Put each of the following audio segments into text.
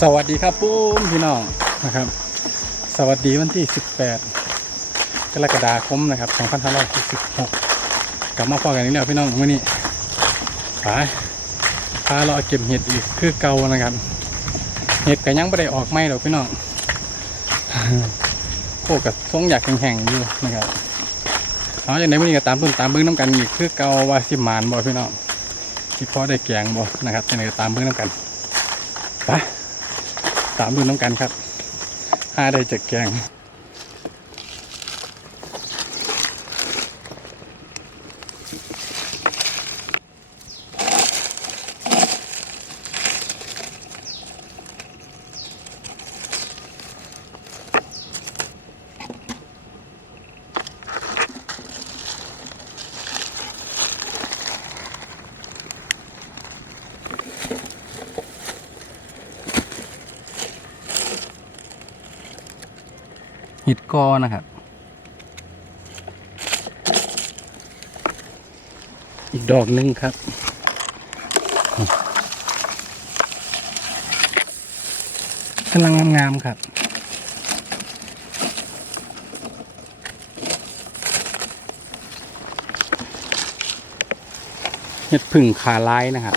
สวัสดีครับปุ้มพี่น้องนะครับ สวัสดีวันที่ 18 กรกฎาคมนะครับ2566กลับมาพอกันอีกแล้วพี่น้องวันนี้ไปพาเราเก็บเห็ดอีกคือเก่านะครับ เห็ดก็ยังไม่ได้ออกไหมหรอกพี่น้องโคกับทรงอยากแห้งๆอยู่นะครับเอาอย่างไรวันนี้ก็ตามต้นตามเบิ้องน้ำกันอีกคือเก่าว่าสิมานบ่พี่น้องที่พ่อได้แกงบ่นะครับอย่างไรก็ตามเบิ้องน้ำกันไป ตามดูน้ำกันครับห้าได้จกแกง หิดกอนะครับ อีกดอกหนึ่งครับ กำลังงามๆครับเห็ดผึ่งขาลายนะครับ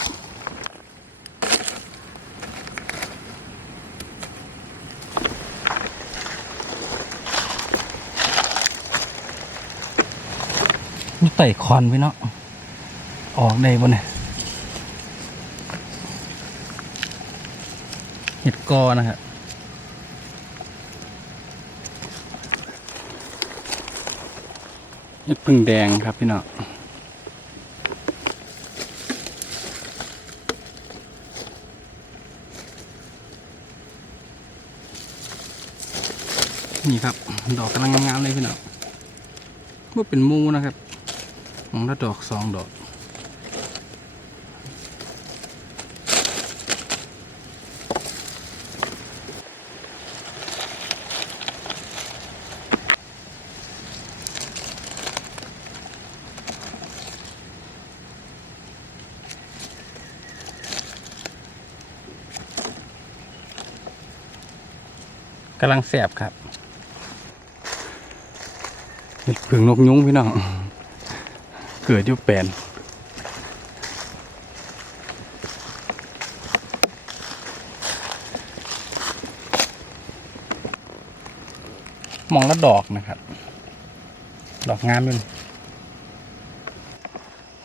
ไต่คอนไว้เนาะออกได้บ่เนี่ยเห็ดกอนะครับเห็ดพึ่งแดงครับพี่เน้องนี่ครับ ดอกกำลังงามๆเลยพี่เน้องว่าเป็นมูนะครับ มองละดอกสองดอก กำลังแสบครับเห็ดผึ่งนกยุงพี่น้อง เกิดอยู่แปลนมองแล้วดอกนะครับ ดอกงามอยู่นี่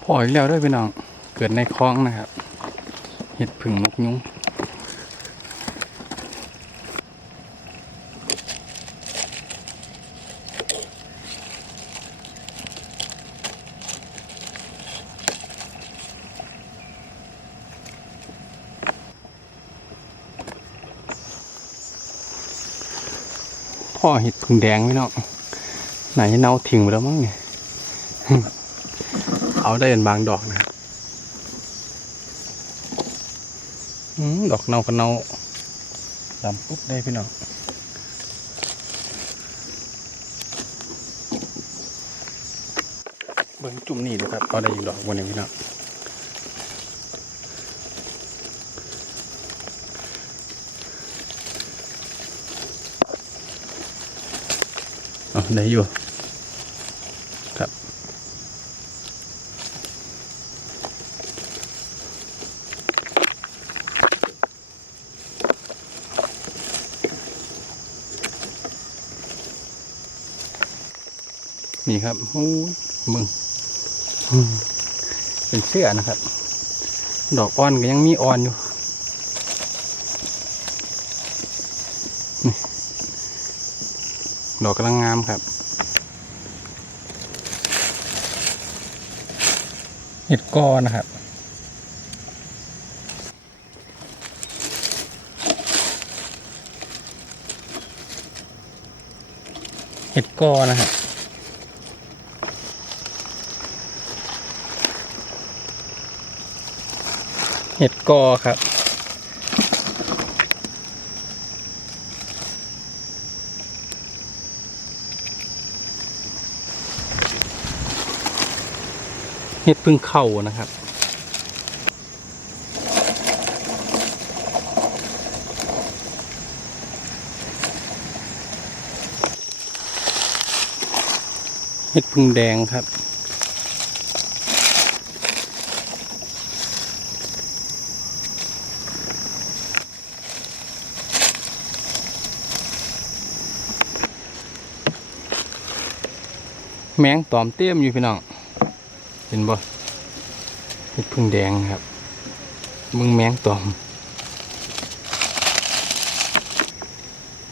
พออีกแล้วด้วยพี่น้อง เกิดในคลองนะครับ เห็ดผึ่งนกยุ้ง พ่อเห็ดผึ่งแดงไว้เนาะไหนเน่าทิ้งไปแล้วมั้งเนี่ยเอาได้เป็นบางดอกนะหืมดอกเน่าก็เน่าดำปุ๊บได้พี่น้องเบิ้งจุ่มนี่ดูครับเอาได้อีกดอกบนนี้พี่น้องเอา ได้อยู่ครับ นี่ครับโอ้ยมึงเป็นเสื้อนะครับ ดอกอ่อนก็ยังมีอ่อนอยู่นี่ ดอกกำลังงามครับเห็ดกอนะครับเห็ดกอนะครับเห็ดกอครับ เฮ็ดพึ่งเข้านะครับเฮ็ดพึ่งแดงครับแมงตอมเตี้ยมอยู่พี่น้อง ห็นบ่เห็ดพึ่งแดงครับ มึงแมงตอม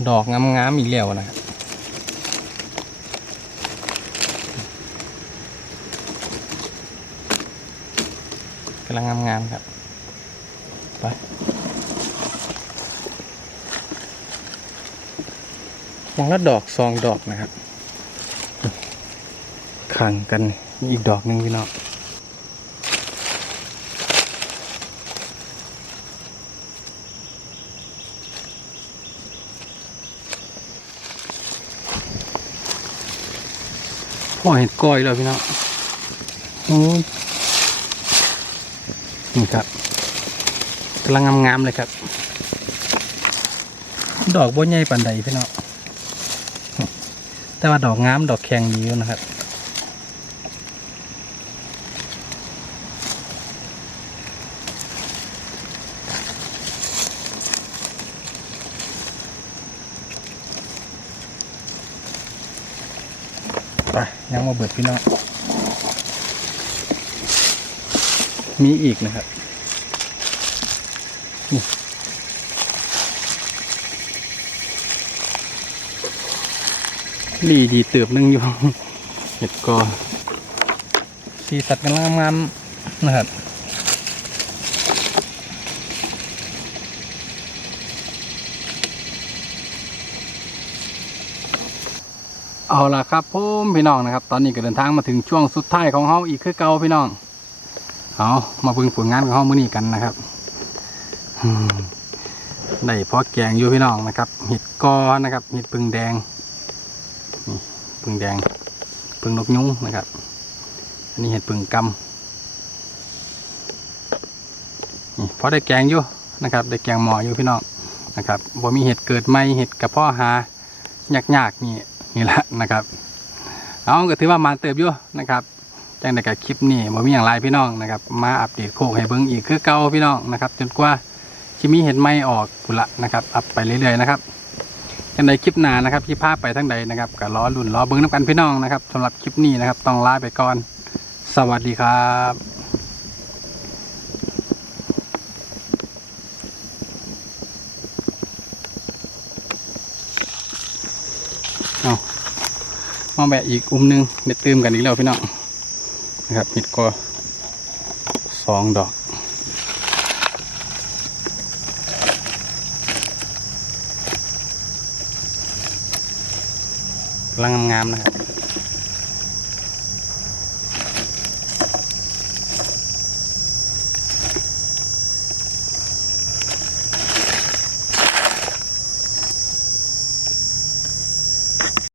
ดอกงามๆอีกแล้วนะครับกำลังงามๆครับ ไปมองแล้วดอกซองดอกนะครับขังกัน อีกดอกหนึ่งพี่น้องพ่อเห็ดก้อยแล้วพี่น้องโอ้นี่ครับกำลังงามๆเลยครับ ดอกบ่ใหญ่ปานใดพี่น้องแต่ว่าดอกงามดอกแข็งดีอยู่นะครับ ไปยังมาเบิดพี่น้อง มีอีกนะครับนี่ดีดีเติบหนึงอยู่เห็ดกอสีสัตว์กันงามๆนะครับ เอาล่ะครับผมพี่น้องนะครับ ตอนนี้ก็เดินทางมาถึงช่วงสุดท้ายของเฮาอีกคือเก่าพี่น้องเอามาเบิ่งผลงานของเฮามื้อนี้กันนะครับได้พอแกงอยู่พี่น้องนะครับเห็ดกอนะครับเห็ดพึ่งแดงนี่พึ่งแดงพึ่งนกยุงนะครับ อันนี้เห็ดพึ่งกำนี่พอได้แกงอยู่นะครับ ได้แกงหมออยู่พี่น้องนะครับบ่มีเห็ดเกิดไหมเห็ดกระเพาะหายากๆนี่ นี่แหละนะครับเอาก็ถือว่ามาเติบอยู่นะครับจังใดกับคลิปนี้บ่มีอย่างไรพี่น้องนะครับ มาอัปเดตโคกให้เบิ่งอีกคือเก่าพี่น้องนะครับ จนกว่าจะมีเห็ดไหมออกกุละนะครับอัพไปเรื่อยๆนะครับจังใดคลิปหน้านะครับที่พาพไปทั้งใดนะครับก็รอลุ่นรอเบิ่งน้ำกันพี่น้องนะครับสำหรับคลิปนี้นะครับต้องลาไปก่อน สวัสดีครับ มาแบะอีกอุ้มหนึงเด็ดเติมกันอีกแล้วพี่น้องนะครับเห็ดก็สองดอกกำลังงามๆนะครับ